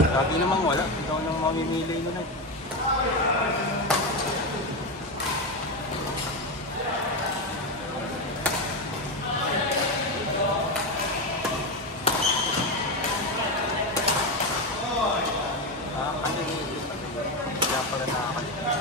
Lagi namang wala. Ikaw nang mamimili nun eh. Kaya pala nakakalimutan.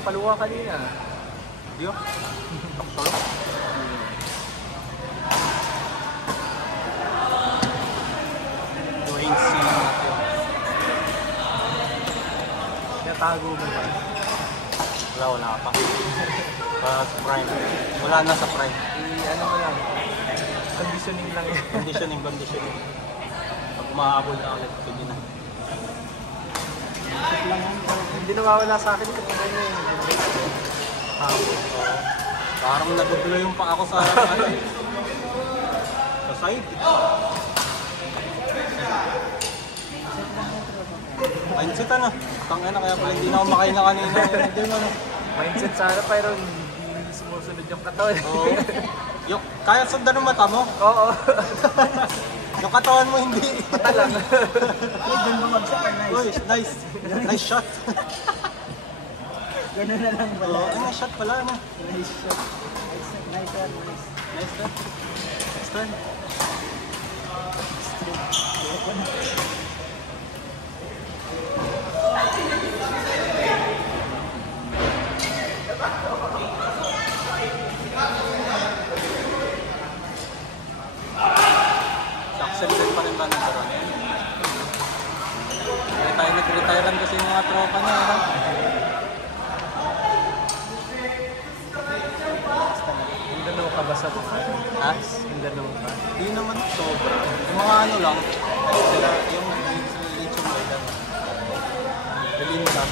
Paluwa kanina. Diyo? Doktor? Turing C natin. Natago mo ba? Wala pa. Sa prime. Wala na sa prime. Ano mo lang. Conditioning lang yan. Conditioning. Pag umahabol na ulit, pwede na. Hindi nawawala sa akin kapag ano yung parang nagugulo yung pa ako sa ano eh. Sa side. Mindset ano? Tangina kaya pala hindi na ako makain na kanina. Hindi mo ano. mindset sana pero hindi sumusunod yung katawan. Oo. Yung, kaya sundan ng mata mo? Oo. Yung katawan mo hindi. Mata lang. Doon bumagsak ka, nice. Uy, nice. Nice shot. Ganun na lang pala. Oo, nice shot pala ano. Nice shot. Nice shot, nice. Nice shot. Next turn. Success pa rin ba nagkaroon? Kaya tayo nag-retirean kasi yung mga tropa niya. Ano? Mindanao ka ba sa bukas? Ha? Mindanao ka? Hindi naman sobra. Yung mga ano lang, sila, yung lechon mo lang. Galing lang.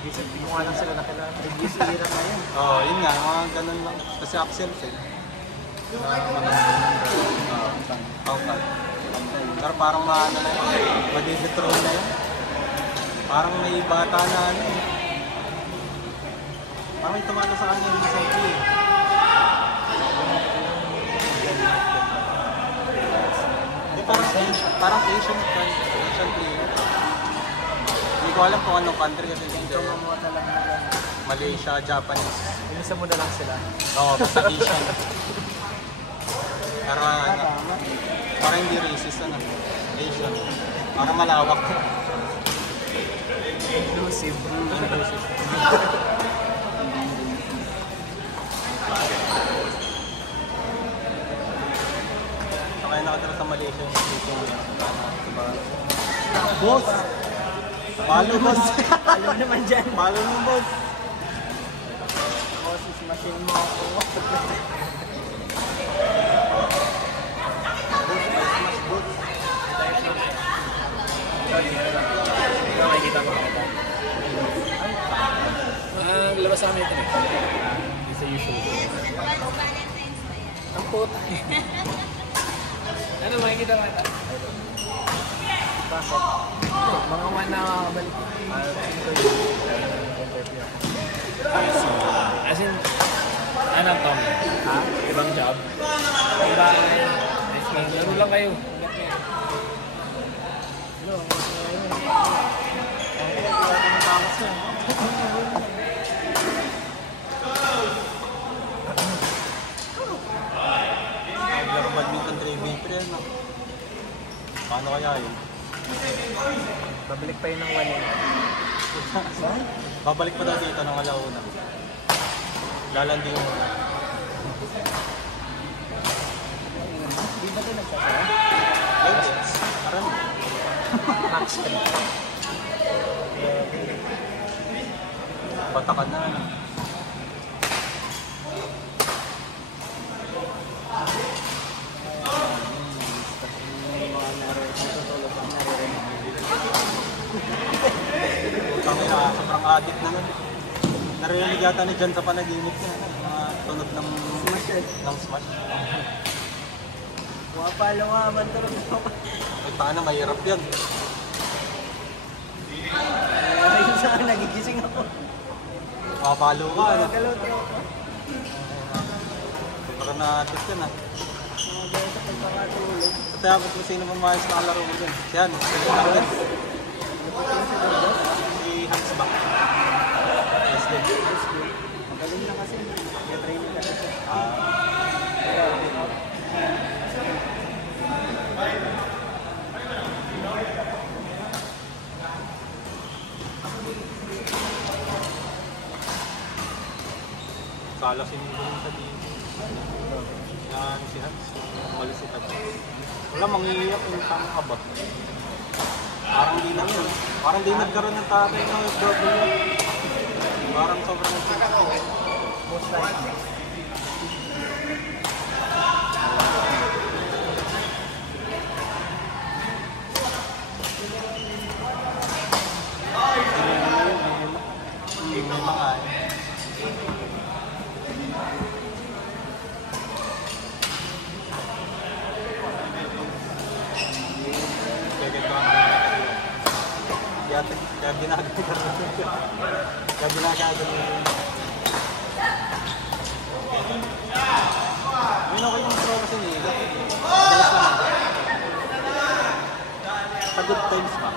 Hindi mo nga lang sila nakilala. Nag-isira na yun. Oo, yun nga, mga ganun lang. Kasi Axel eh. Pangkal. Pero parang maano na yun. Madidetrol na yun. Parang may bata na ano eh. Parang may tumalo sa kanya recently eh. Di parang Asian player. Hindi ko alam kung anong country kasi hindi. Malaysia, Japanese. Inisa mo na lang sila. Oo, basta Asian. Para ano, para hindi racist ano. Asian. Para malawak. Inclusive. Inclusive. Kaya nakatira sa Malaysia yung dito diba? Boss! Palo boss! Palo naman dyan. Palo mo boss! Boss is machine mo ako. Ikaw makikita mo kita. Laro sa amin ito eh. It's a usual. Ang puta. Ano makikita mo ito? Bakit? Mga man na makakabalik. As in, ano Tom? Ha? Ibang job? Iba, nice game. Laro lang kayo. Naglaro badminton 3v3 ano? Paano kaya yun? Babalik pa yun ng wala. Babalik pa daw dito ng alauna. Lalandi mo. Di ba ito nagsasara? Legends. Aram. Max ka na. Bata ka na. Ano? Sobrang addict na nun. Narinig yata ni Jan sa panaginip niya. Mga tunog ng smash. Wapalo nga, bantarong Ay, paano, mahirap yan. Ayun sa akin, nagigising ako. Mapapalo ka, ano? Magaloto ako. Para na-adjust yan, ah. Mga gaya sa pagkakatulog. At dapat kung sino pumayos na kalaro mo dyan. Yan, sige lang din. Si Hans ba? Yes, din. Magaling na kasi. May training kasi siya. Kalasin mo rin sa dito. Yan si Hans. Malisikat. Wala, mangiiyak yung tanga ka ba? Parang di na yun. Parang di nagkaroon ng tatay ng OFW. Parang sobrang nagsikat. Most likely. May mga kaya ginagawa yun ako yung pro kasi nila. Dalas lang. Sa good times ba?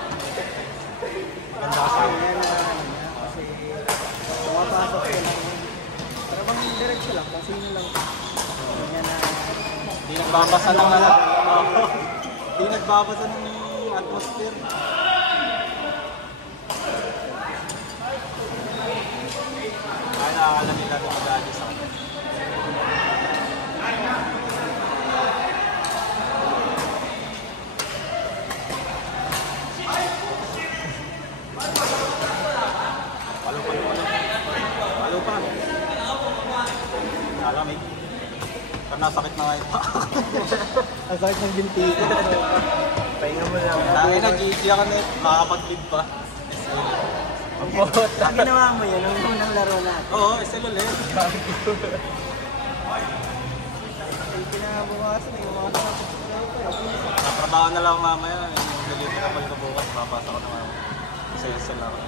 Ganda kasi. Kasi pumapasok ko lang. Pero bang diretso lang, kung sino lang. Kanya na Di nagbabasa ng ano. Di nagbabasa ng atmosphere. Kaya nakakalam nila ito mag-agi sa akin. Palo pa. Alam eh. Nasakit na nga ito. ang sakit ng binti ko. Pahinga mo lang. Dahil nag-GG ako na makakapag-live pa. Ang bot. Ang ginawa mo yun, ang unang laro natin. Oo, SL ulit. Yung kinabukasan, yung mga Trabaho na lang mamaya. Yung delivery na pala bukas, papasa ko na mamaya. Kasi SL ako.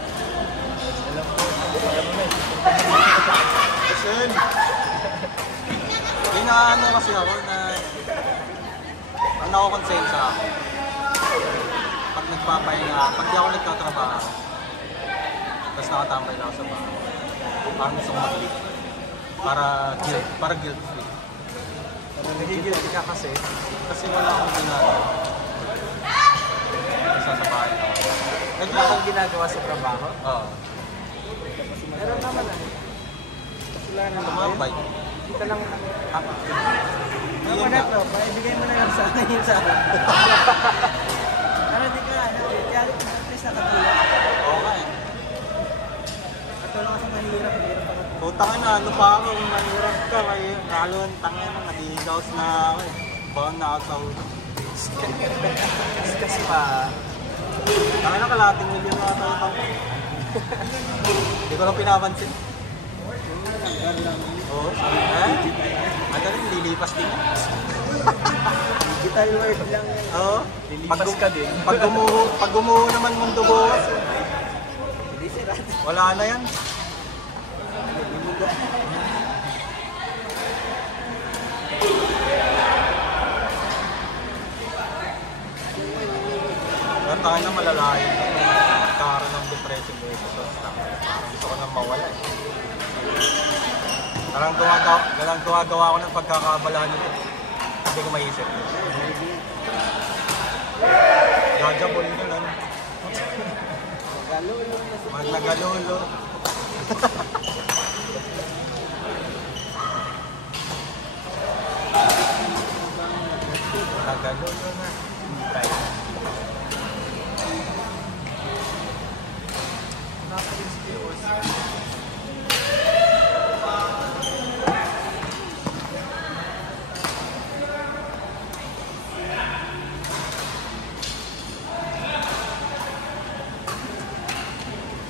SL! May na ano kasi ako na ang nakukonsensya ako. Pag nagpapahinga, pag di ako nagtatrabaho, tapos nakatambay lang ako sa bahay, parang gusto ko mag-leave. Para guilt free. Nagigilty ka kasi wala akong ginagawa. Isa sa bahay ako. Wala kang ginagawa sa trabaho? Oo. Meron naman ah. Wala na naman. Tumambay. Hindi ka lang Yun Ano nga. na to? Ibigay mo na lang sa akin yung sa akin. Ano di ka, kaya at least nakatulong. Oo nga eh. Nakatulong ka sa mahirap, mahirap ako. Putang na, ano pa ako, kung mahirap ka, may lalo ang tangin na, nag-i-house na ako eh. Bawang na ako sa ulo. Kasi pa, Tangin na, kalating milyon na ito. Hindi ko lang pinapansin. tanggal lang. Oo, sabi na. Ang dali, lilipas din. Digital word lang yan. Oo. Lilipas ka din. Pag gumuho naman mundo bukas, Hindi sila. wala na yan. Pero tayo na malalayo. Nagkakaroon ng depression ko ito. Parang gusto ko nang mawala eh. Parang gumagawa ko ng pagkakaabalahan nito. Hindi ko maisip. Gagabol yun ano. Galulong na sa Nagalolo. Nagalolo na. Tayo.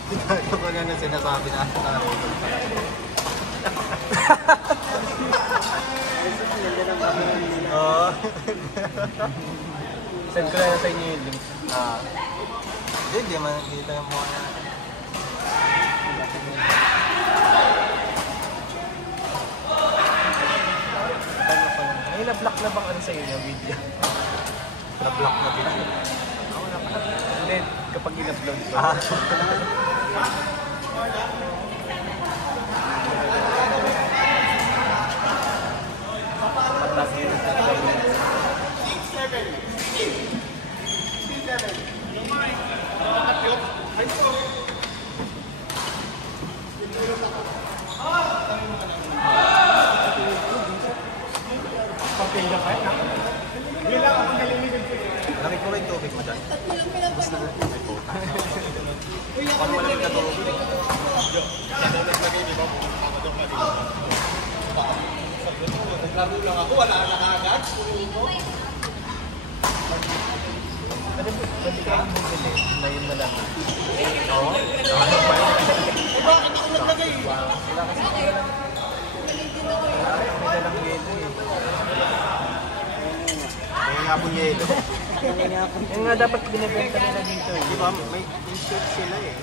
Ito ko nga na sinasabi natin na narito talaga. Ayos ang ganda ng camera nila. Oo. Send ko lang sa inyo yung link. Hindi man nakikita yung mukha na. May na-block na bang ano sa inyo video? Na-block na video. Hindi, kapag in-upload ko. Pag Lamig mo ba yung tubig mo dyan? Gusto mo? Ay po. Pag malamig na tubig. Naglaro lang ako, wala na agad. Pwede kayong bumili na yun na lang. Oo? Bakit ako naglagay? Wala kasi may dalang yelo eh. Kaya nga po yelo. Yung nga dapat binibenta nila dito eh. Di ba? May insert sila eh.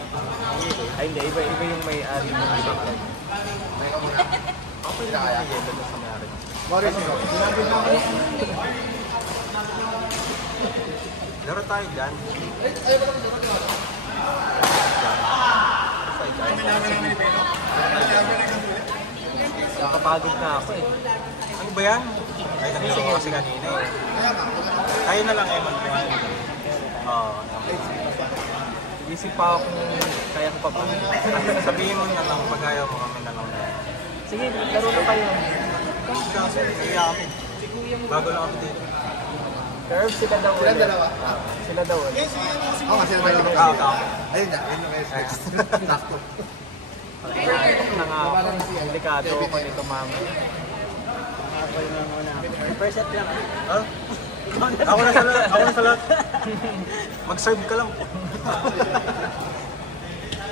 Yelo. Ay hindi, iba yung may-ari ng iba. Okay lang kaya yelo na sa mayari. Laro tayo dyan. Nakapagod na ako eh. Ano ba yan? Ay, naglaro ko kasi kanina eh. Tayo na lang Eman. Oo. Isip pa ako kung kaya ko pa ba. Sabihin mo na lang, pag ayaw mo kami na lang. Sige, laro na kayo. Kasi kaya kami. Bago lang kami dito. Curve sila daw. Sila dalawa? Sila daw. Oo, kasi naman yung ayun na, yun yung next. Sakto. Na nga ako. Delikado ako nito mama. First set lang. Ha? Ako na sa lahat. Mag-serve ka lang.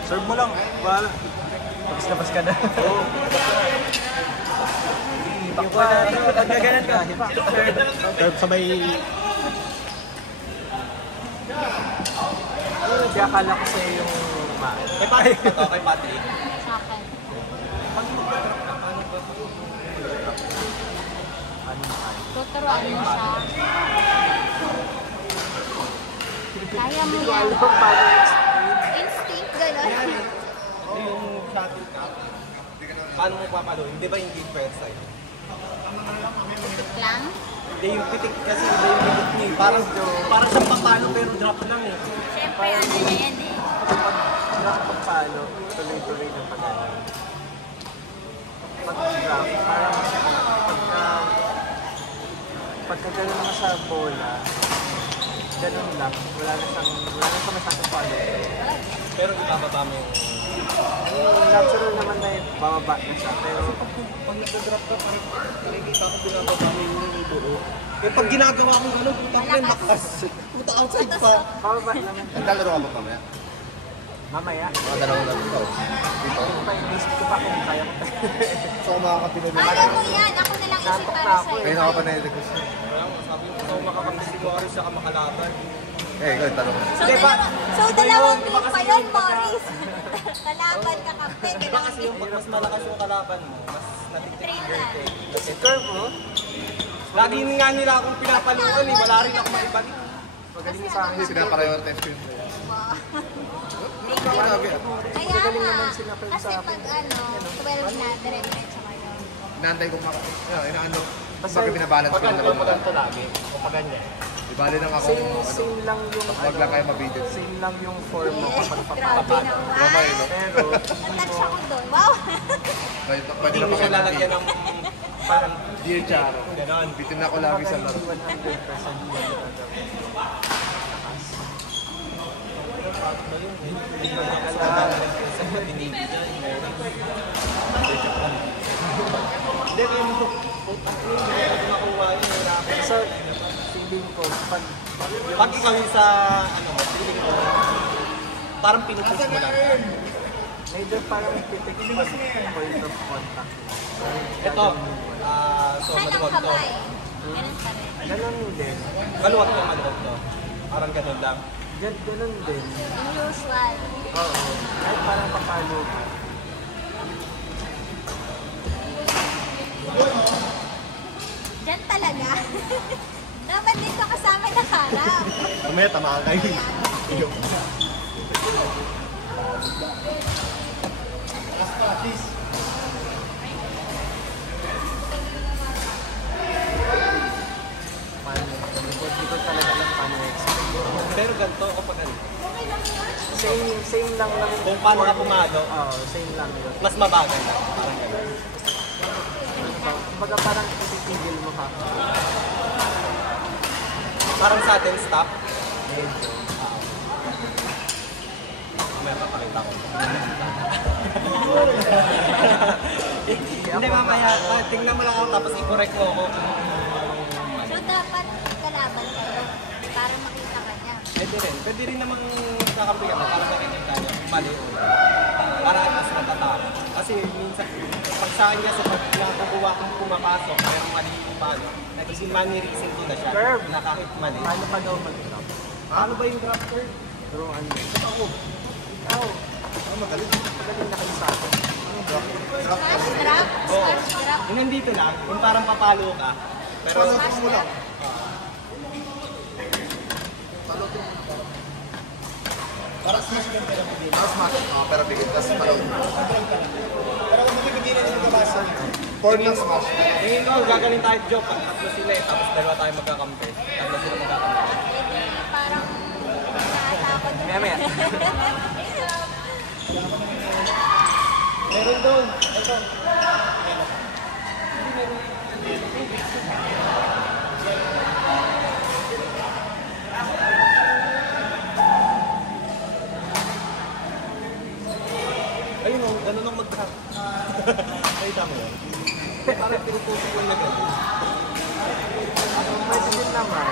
Serve mo lang. Bahala. Tapos ka na. Oo. Pagkaganan ka. Serve sa may... Kaya akala ko sa'yo yung Kay Patrick ba to? Kay Patrick? Sa akin. Tuturuan mo siya. Kaya mo yan. Instinct, gano'n. Paano mo papaluin? Di ba yung gig pwede sa'yo? Tutik lang. Hindi yung pitik kasi hindi yung pitik niya. Parang siyang papalo pero drop lang eh. Siyempre, ano na yan eh. nakapagpalo, tuloy-tuloy ng pag-ano. Pag-graph, parang pagka gano'n na sa bola, gano'n lang, wala na siyang masyadong palo. Pero ibababa mo yung... Natural naman na bababa na siya, pero Pag nag-drop ka, parang nakikita ko binababa mo yung buo. Eh pag ginagawa ko gano'n, putang rin, nakas. Puta outside pa. bababa naman. Naglalaro ka ba mamaya? Mamaya, Mga dalawang laro ito. Dito. isip ko pa kung kaya ko. So makakapinuli. Ayaw mo yan. Ako na lang isip Nantok para na ako sa'yo. Ngayon ako pa nai-request. Kaya mo, sabi ko, ikaw makakapagsiguro siya ka makalaban. Eh, ikaw yung tanong. So, dalawang group pa yun, Morris. Kalaban ka kampe. Diba kasi yung pag mas malakas yung kalaban mo, mas natitrigger ka eh. Si Curve mo, Lagi nga nila akong pinapaluan eh, wala rin ako maibalik. magaling sa akin. Hindi, pinaprioritize ko yun. Thank you. Kaya Magaling nga. naman sila Curve Kasi sa akin. pag 12 na, dire-diretso kayo. Inaantay kong inaano. Basta Bakit binabalance ko yung dalawa mo? lagi, o pag ganyan. Ibali lang ako. Same lang yung Wag lang kayo mabidyo. same lang yung form mo kapag Grabe papapalo. naman. Pero, Natouch ako doon. Wow. Pwede Hindi na mo siya lalagyan ng parang Dear Charo. gano'n. Bitin na ako lagi sa laro. 100% Hindi, kaya mo, putang rin, hindi ko makuha yun. Hirapan. sa feeling ko, pag Pag ikaw yung sa, feeling ko, parang pinupush mo lang. medyo parang pitik pag point of contact. Ito, so Saan ang maluwag to. kamay? Ganun pa rin. Ganun din. Maluwag to. Parang ganun lang. Ganun din. Unusual. Oo. Kahit parang papalo ka. Diyan talaga. Dapat dito kasama na harap. Mamaya tamaan kayo. Paano? Likod talaga lang paano expect. Pero ganito kapag ano, Same lang lang. kung paano ka pumalo, Oo, same lang yun. mas mabagal na. Parang ganun. Kumbaga parang titigil mo ka. Parang sa atin, stop. May papakita ko. Hindi mamaya, tingnan mo lang ako tapos i-correct mo ako. So dapat kalaban kayo para makita ka niya. Pwede rin namang kakampihan mo para makita tayo. Mali. Para at mas matatama. Kasi minsan, pag sa kanya sa pagkukuha kong pumapasok, pero mali yung paano, nagiging mannerism ko na siya. Curve. Na kahit mali. Paano ka daw mag-drop? Paano ba yung drop curve? Pero ano yun? Ako. Ikaw. Magaling na kayo sa akin. Anong drop? Smash drop. Oo. Smash drop. Yung nandito na, yung parang papalo ka. Pero Smash drop. Parang smash. Pero bigit. Tapos palaw. Porn lang smash. tingin ko, gagaling tayo joke. Pag tatlo sila eh, tapos dalawa tayo magkakampi. Tatlo sila magkakampi. Parang nakatakot. Maya. Meron doon. Ito. Ayun o, ganun ang mag-drop. Nakita mo yun? Parang pinutusok lang na ganun. Pwede din naman.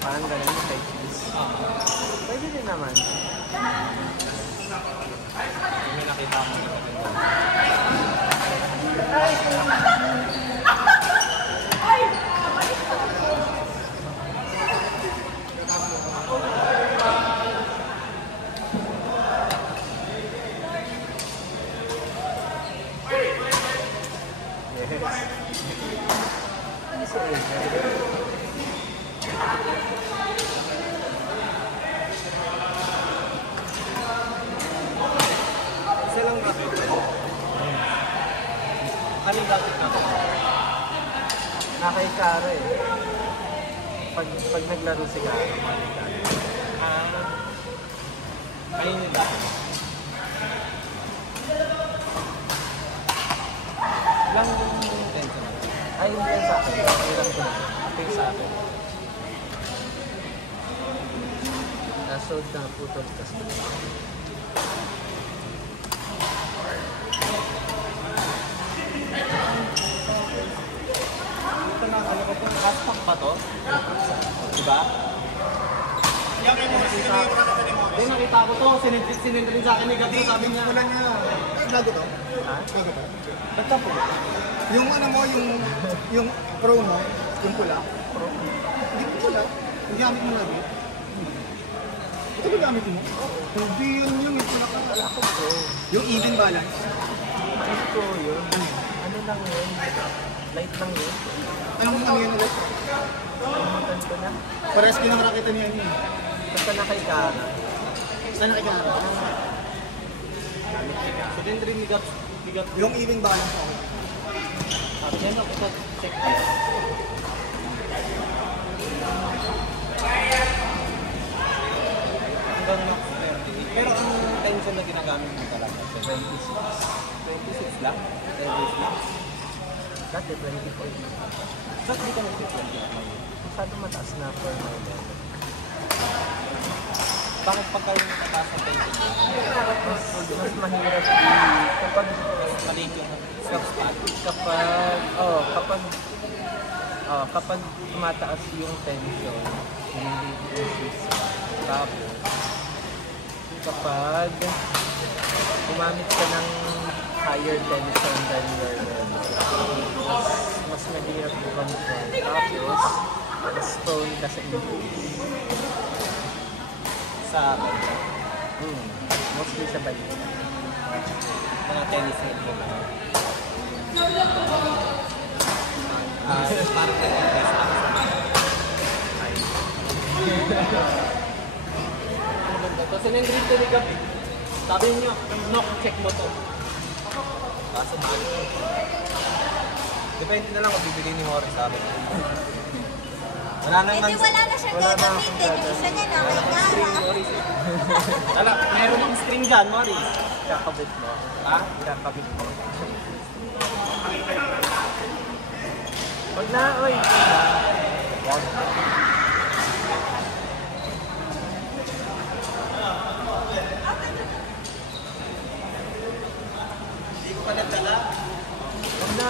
Parang ganun yung side piece. Pwede din naman. Yung may nakita mo na ganun. Yes. So, Isa lang bakit. Ano yung bakit natin? nakaikaro eh. Pag naglaro si Karo, nakaikaro. Ayun yung bakit. Lang yung tension. Ay, hindi yan sa akin. Hirap ko na. Ito yung sa akin. Nasod na putol kasi. Ito na, ano ko po, hashtag ba to? Diba? Hindi, nakita ko to. Sinend rin sa akin ni Gabro. Sabi niya. Wala niya. Bago to? Ha? Bago to? Basta po. Yung ano mo, yung pro mo, yung pula. Pro? Hindi ko pula. Yung gamit mo lagi. Ito ba gamit mo? Hindi yun yung pula ka. Wala ko bro. Yung even balance. Ano ko yun? Ano lang yun? Light lang yun. Anong ano yun ulit? Kalimutan ko na. Parehas din ang raketa niya yun. Basta nakaikaro. Saan nakikita? Sinend rin ni Gabro. Yung even balance ako. Sabi niya, check ko. Hanggang max 30. Pero ang tension na ginagamit mo talaga, 26. 26 lang? 30 lang? Dati 24. Ba't di ka nag-20? Masyado mataas na for my level. Bakit pagka yung mataas na 20? Mas mahirap kapag Maliit yung stop spot. kapag tumataas yung tension, hindi yung sweet spot. Tapos kapag gumamit ka ng higher tension than your level. Mas mahirap i-control. Tapos, mas prone ka sa injury. Sa akin. Mostly sa balik. Mga tennis head mo. Parang tennis. Tapos yun yung green to ni Gabi. Sabi niyo, knock, check mo to. Kaso mahal. Depende na lang kung bibigay ni Morris sa akin. Wala nang Hindi wala na siyang gagamitin. Yung isa niya na may gara. Wala, meron ng string dyan, Morris. Kakabit mo. Ha? Kakabit mo. Wag na, oy. Wag. Hindi ko pa nagdala. Wag na.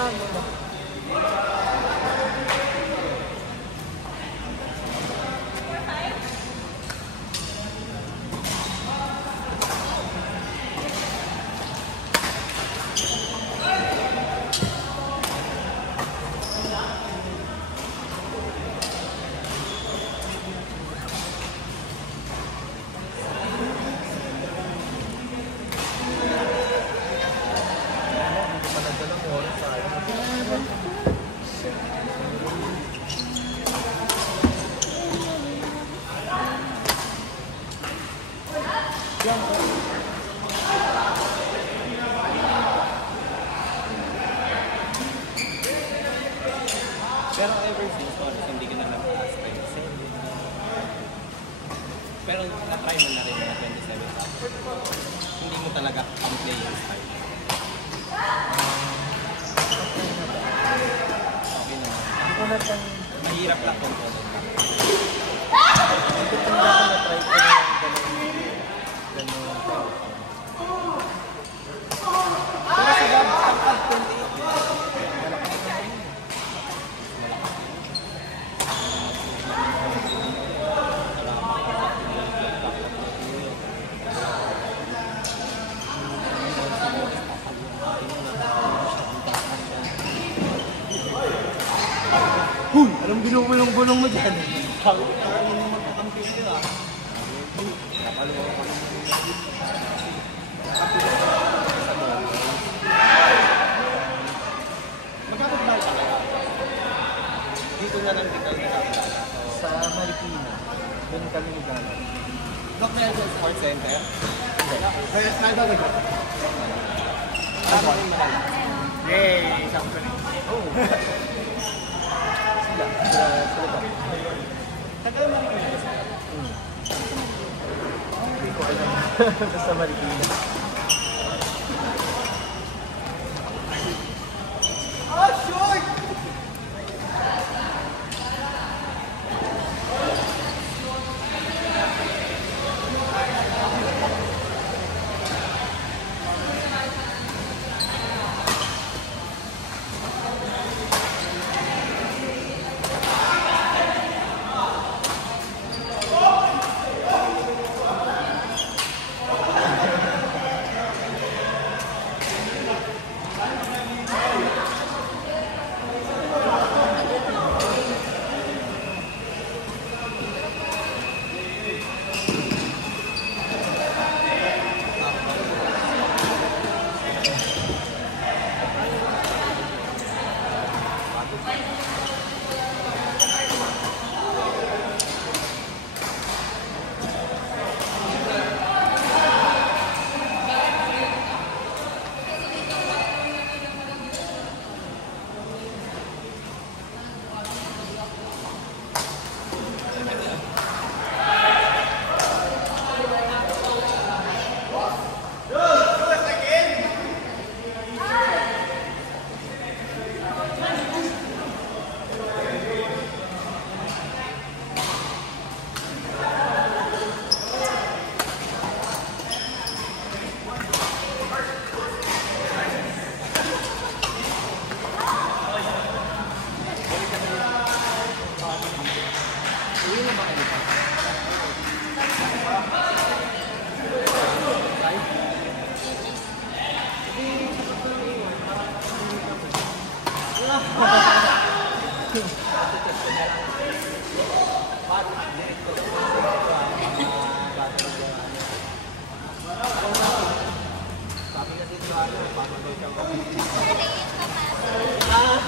Pero ever since, Morris, hindi ka na nag-last time. Pero na-try mo na rin mga 27 hours. Hindi mo talaga ang playing style. Okay naman. Hindi ko na siyang Mahirap lang kung ano. hindi ko na na-try ko na yung ganun tawag. Pero sa lab, tangkad 28. Huy! Anong binubulong-bulong mo dyan? Dito na lang kita nakakita. Sa Marikina. Doon kami nagano. Doc Nelson Sports Center. Kaya nagdadag ka. Tama rin malala. Yay! Sample. Oh! Sila ba? Tagal Marikina. Hindi ko alam. Basta Marikina.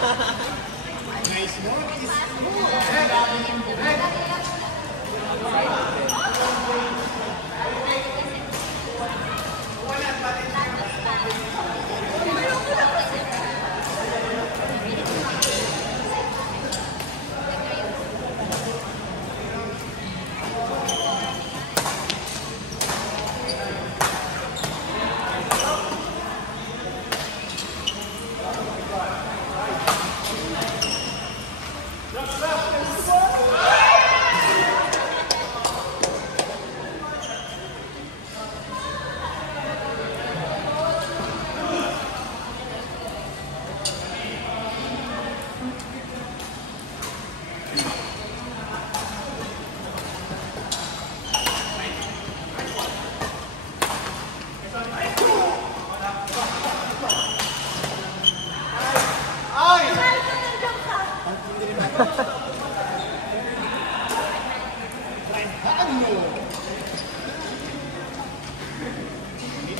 Nice Morris.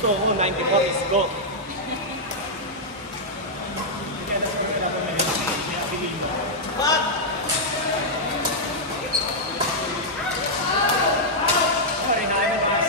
Dito ako, 94 is go.